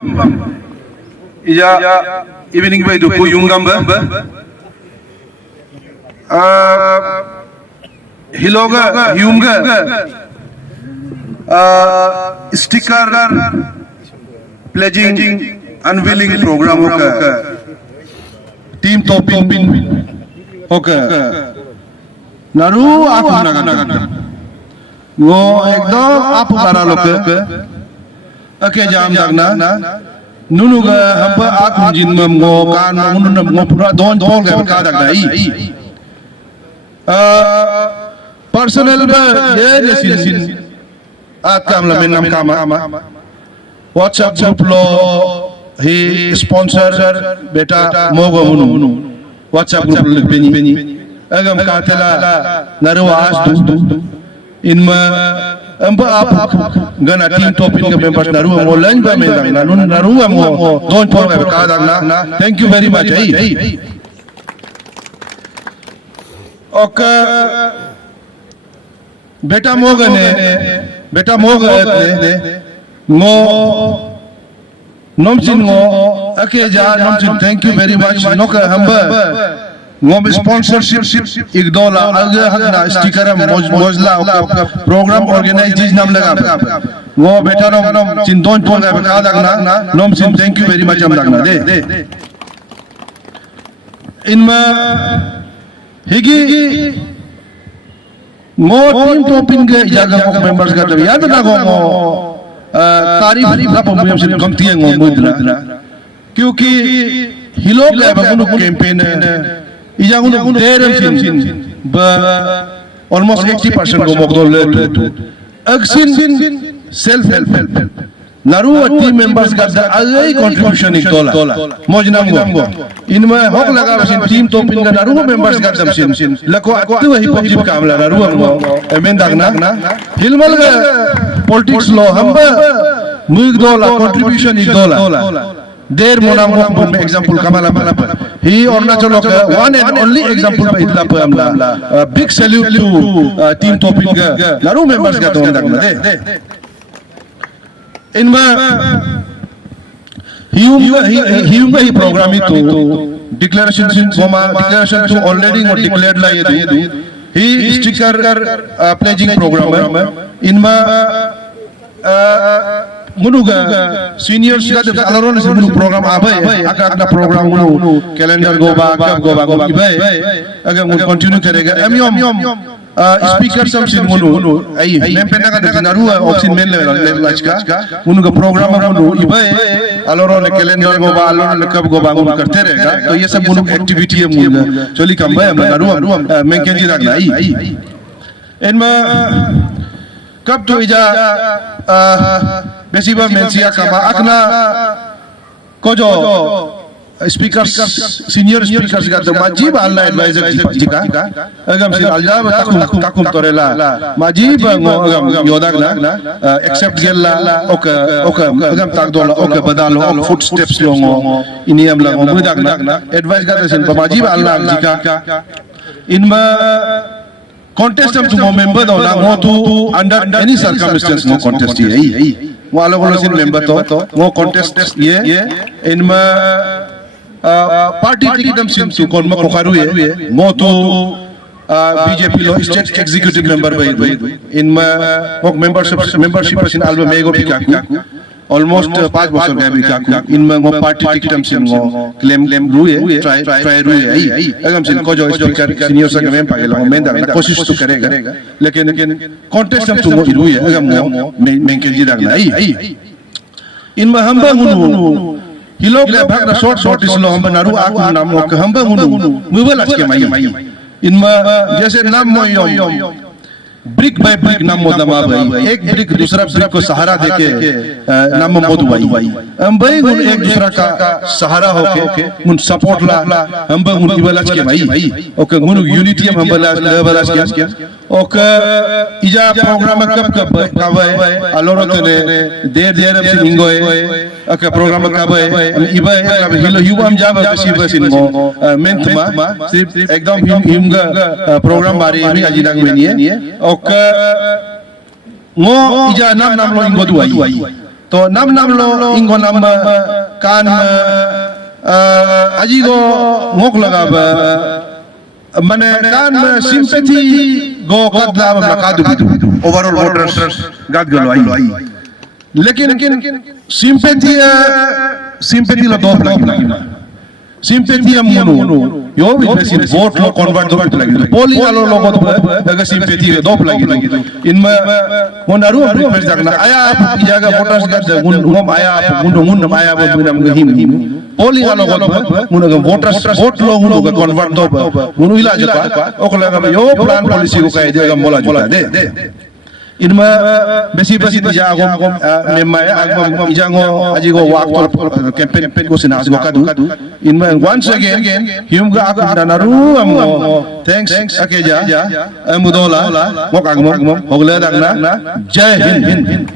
Ija evening by do yungamba hiloga yunga sticker pledging unveiling program hoga team Topin hoga naru aku naga वो एकदम आप करा लोग अके जाम दगना नुनु गा हम पर आक जिन में मो कान नुनु न मो पूरा दोन दोन गा का दगना ई पर्सनल बा ये सिन आत काम ला में नाम कामा व्हाट्सएप ग्रुप लो ही स्पॉन्सर बेटा मोगो मुनु व्हाट्सएप ग्रुप लो पेनी अगम कातेला नरो आज दू इनमें अम्बा आप गना टीम टॉपिन के मेंबर्स नारू मो लंच बा में दगना नारू मो दोन फोन का का दगना thank you very much okay बेटा मोगने मो नोमचिन मो अके जा नोमचिन थैंक यू वेरी मच नोका हम्बा वो स्पॉन्सरशिप एक डॉलर आगे हकना स्टिकर मोजला प्रोग्राम ऑर्गेनाइज नाम लगा वो बेटा नोम चिंतोन पोन का दगना नोम सिम थैंक यू वेरी मच हम दगना दे इनमें हिगी मो टीम टॉपिन के जगह को मेंबर्स का तो याद ना गो तारीफ ला पम से कमती है मुद्रा क्योंकि हिलो के बगुनु कैंपेन इजा उन देरम सिन ब almost 80% go mogdol le aksin self help naru team members ga alai contribution ik dola mojnam go inma hok laga sin team topin ga naru members ga dam sin lako atu hi pojib kamla naru emen dagna hilmal ga politics lo hamba muig dola contribution ik dola देर Mona Mona example Kamala माला ही अरुणाचल का one and only example पे इतला पे हमला big salute to team टॉपिन का नारू members का तो दगना दे इनमें हियुंगा ही programme ही तो डिक्लेरेशन तो ऑलरेडी वो डिक्लेयर्ड ला ये दो ही स्टिकर प्लेजिंग प्रोग्राम है इनमें मुनुगा सीनियर्स का जब अलरोन से मुनु प्रोग्राम आवे अगर प्रोग्राम मुनु कैलेंडर गोबा इबे अगर मुनु कंटिन्यू करेगा एमियम स्पीकर सब सिन मुनु आई मैं पेना का नारू ऑप्शन मेल लेवल लाच का मुनु का प्रोग्राम मुनु इबे अलरोन कैलेंडर गोबा अलरोन कब गोबा मुनु करते रहेगा तो ये सब मुनु एक्टिविटी है मुनु चली कम भाई नारू मैं केंजी रखना आई इनमें कब तो इजा बेसिबा मेंसिया कमा अकना को जो स्पीकर्स सीनियर स्पीकर्स का तो माजीब अल्लाह एडवाइजर जिका अगम सिर अल्लाह ताकुम तोरेला माजीब अगम योदागना एक्सेप्ट गेला ओके अगम ताक दोला ओके बदालो ओके फुट स्टेप्स लोंगो इनियम ला मुदागना एडवाइस का तो सिन माजीब अल्लाह जिका इनमें contest हम तुम member दो ना वो तो under any circumstance वो contest ये वो अलग अलग सिन member तो वो contest ये इनमें party टिकट हम सिन कौन में कोखारू ये वो तो बीजेपी लो state executive member भाई इनमें वो membership सिन album में गो पिकाकू almost 5 बरस गए पिकाकू इनमें वो party टिकट हम सिन वो claim रुए try रुए अगम सिन को जो स्पीकर सीनियर से में पागल हो मैं दाना कोशिश तो करेगा लेकिन कॉन्टेस्ट हम तुम रुए अगम मैं के जी दाना इनमें हम हुनु हिलो के भाग शॉर्ट इसलो हम नारू आकु नाम हम हुनु मुबल आज के माई इनमें जैसे नाम मोयो ब्रिक बाय ब्रिक नाम मोदमा भाई एक ब्रिक दूसरा ब्रिक को सहारा देके नाम मोदु भाई हम भाई एक दूसरा का सहारा होके मुन सपोर्ट ला हम मुन इबलाज के भाई ओके मुन यूनिटी हम बलाज के ओके इजा प्रोग्राम कब कावे अलोरो तने देर हम सिन इंगोए ओके प्रोग्राम कावे इबे हिलो युवाम जाबा किसी बसिन मो मेंथमा सिर्फ एकदम हिमगा प्रोग्राम बारे ही अजिनाग में नहीं है okay ngo ija nam lo ingo duai तो nam lo ingo nam kan aji go ngok laga ba mane kan sympathy go kadla ba kadu overall voters gad galo ai lekin sympathy lo do lagi sympathy am mono yo bi besin vote lo convert do lagi polling alo lo ko daga sympathy do lagi inma honaru prefer jagna aya jaga voters gad ngom aya gun aya ba binam him polling alo ko munaga voters vote lo munaga convert do munu ila jata okla ga yo plan policy ko kay de mola jota de inma besi dia agom memma agom ijango ajigo waktu campaign ko sinas go kadu inma once again him ga agom danaru ammo thanks akeja amudola mok agom hogle dagna jai hind